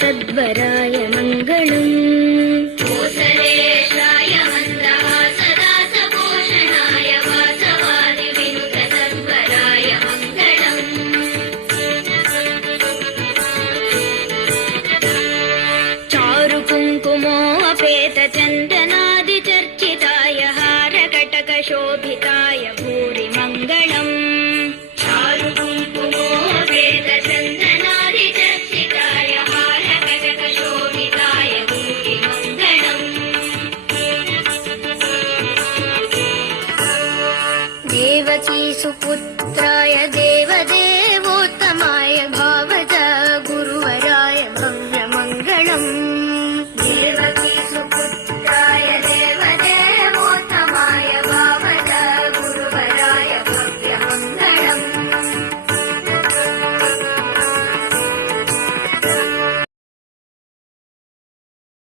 सद्वराय मङ्गलम्। कोसलेशाय मन्दहासदा सपोषणाय वासवादि विनुत सद्वराय मङ्गलम्। चारु कुङ्कुमोपेत चन्दनादिचर्चिताय हारकटकशोभिताय भूरि मङ्गलम्। चारु कुङ्कुमोपेत चन्दनादिचर्चिताय हारकटकशोभिताय भूरि मङ्गलम्। देवकी सुपुत्र